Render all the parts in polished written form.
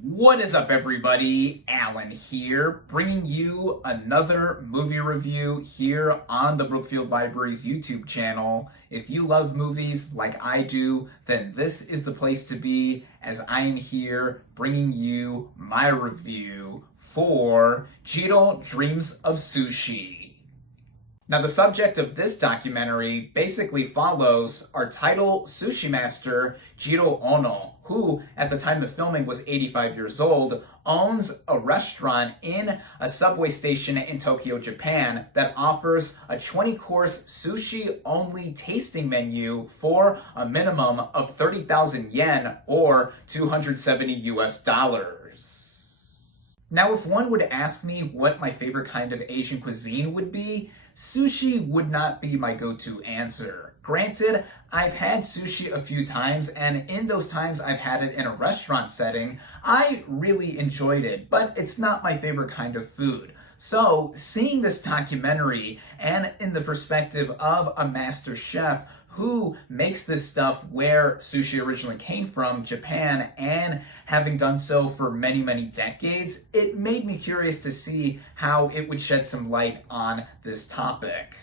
What is up, everybody? Alan here, bringing you another movie review here on the Brookfield Library's YouTube channel. If you love movies like I do, then this is the place to be, as I am here bringing you my review for Jiro Dreams of Sushi. Now, the subject of this documentary basically follows our title sushi master, Jiro Ono, who, at the time of filming, was 85 years old, owns a restaurant in a subway station in Tokyo, Japan, that offers a 20-course sushi-only tasting menu for a minimum of 30,000 yen, or 270 US dollars. Now, if one would ask me what my favorite kind of Asian cuisine would be, sushi would not be my go-to answer. Granted, I've had sushi a few times, and in those times I've had it in a restaurant setting, I really enjoyed it, but it's not my favorite kind of food. So, seeing this documentary, and in the perspective of a master chef who makes this stuff where sushi originally came from, Japan, and having done so for many, many decades, it made me curious to see how it would shed some light on this topic.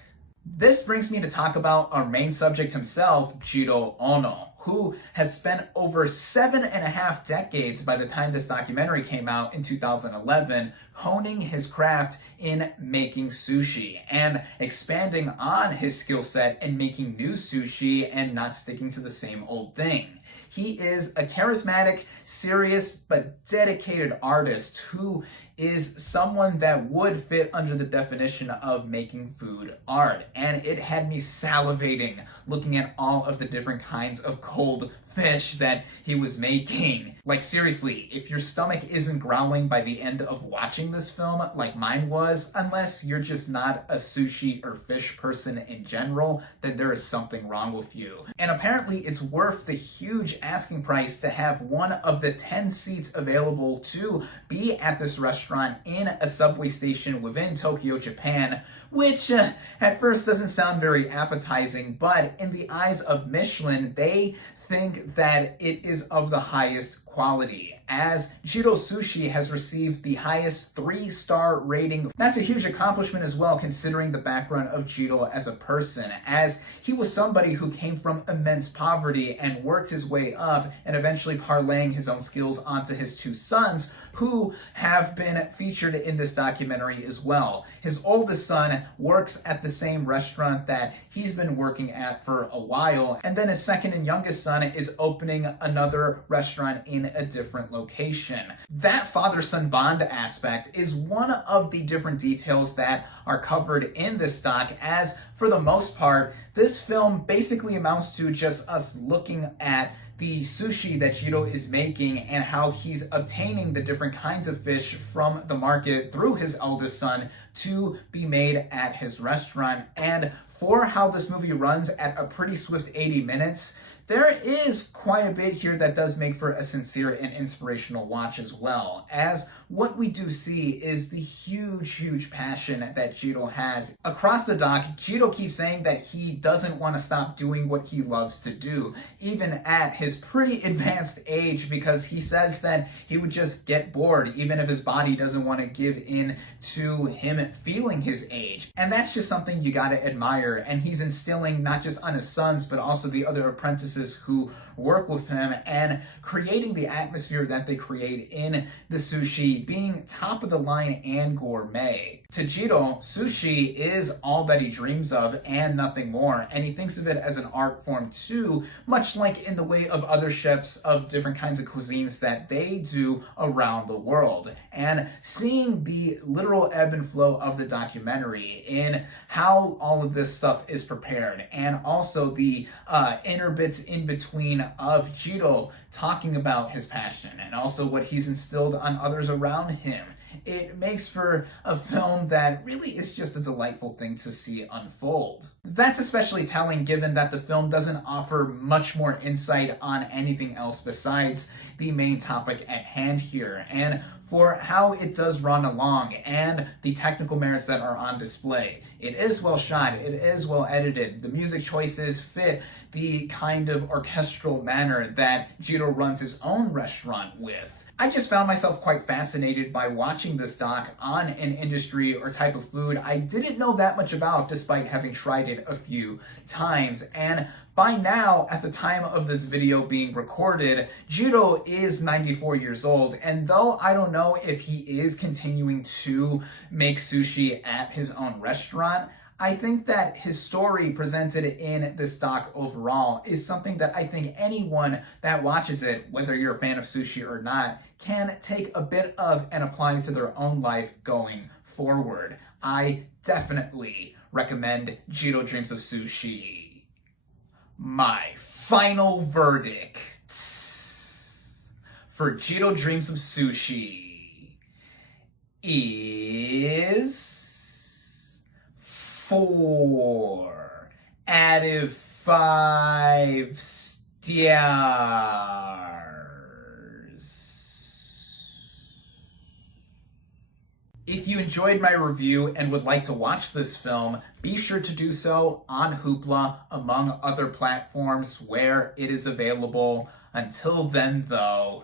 This brings me to talk about our main subject himself, Jiro Ono, who has spent over 7.5 decades by the time this documentary came out in 2011, honing his craft in making sushi and expanding on his skill set in making new sushi and not sticking to the same old thing. He is a charismatic, serious, but dedicated artist who is someone that would fit under the definition of making food art. And it had me salivating looking at all of the different kinds of cold fish that he was making. Like, seriously, if your stomach isn't growling by the end of watching this film like mine was, unless you're just not a sushi or fish person in general, then there is something wrong with you. And apparently it's worth the huge asking price to have one of the 10 seats available to be at this restaurant in a subway station within Tokyo, Japan, which at first doesn't sound very appetizing, but in the eyes of Michelin, they think that it is of the highest quality, as Jiro Sushi has received the highest 3-star rating. That's a huge accomplishment as well, considering the background of Jiro as a person, as he was somebody who came from immense poverty and worked his way up, and eventually parlaying his own skills onto his 2 sons, who have been featured in this documentary as well. His oldest son works at the same restaurant that he's been working at for a while, and then his second and youngest son is opening another restaurant in a different location. That father-son bond aspect is one of the different details that are covered in this doc, as for the most part, this film basically amounts to just us looking at the sushi that Jiro is making and how he's obtaining the different kinds of fish from the market through his eldest son to be made at his restaurant. And for how this movie runs at a pretty swift 80 minutes, there is quite a bit here that does make for a sincere and inspirational watch as well, as what we do see is the huge passion that Jiro has. Across the doc, Jiro keeps saying that he doesn't want to stop doing what he loves to do, even at his pretty advanced age, because he says that he would just get bored, even if his body doesn't want to give in to him feeling his age. And that's just something you gotta admire, and he's instilling not just on his sons, but also the other apprentices who work with him, and creating the atmosphere that they create in the sushi being top of the line and gourmet. To Jiro, sushi is all that he dreams of and nothing more, and he thinks of it as an art form too, much like in the way of other chefs of different kinds of cuisines that they do around the world. And seeing the literal ebb and flow of the documentary in how all of this stuff is prepared, and also the inner bits in between of Jiro talking about his passion and also what he's instilled on others around him, it makes for a film that really is just a delightful thing to see unfold. That's especially telling given that the film doesn't offer much more insight on anything else besides the main topic at hand here, and for how it does run along and the technical merits that are on display. It is well shot, it is well edited, the music choices fit the kind of orchestral manner that Jiro runs his own restaurant with. I just found myself quite fascinated by watching this doc on an industry or type of food I didn't know that much about despite having tried it a few times. And by now, at the time of this video being recorded, Jiro is 94 years old, and though I don't know if he is continuing to make sushi at his own restaurant, I think that his story presented in this doc overall is something that I think anyone that watches it, whether you're a fan of sushi or not, can take a bit of and apply to their own life going forward. I definitely recommend Jiro Dreams of Sushi. My final verdict for Jiro Dreams of Sushi is 4 out of 5 stars. If you enjoyed my review and would like to watch this film, be sure to do so on Hoopla, among other platforms where it is available. Until then, though,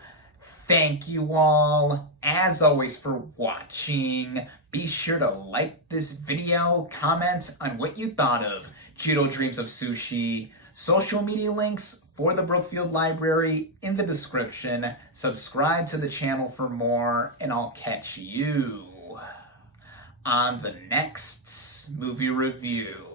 thank you all, as always, for watching. Be sure to like this video, comment on what you thought of Jiro Dreams of Sushi. Social media links for the Brookfield Library in the description. Subscribe to the channel for more, and I'll catch you on the next movie review.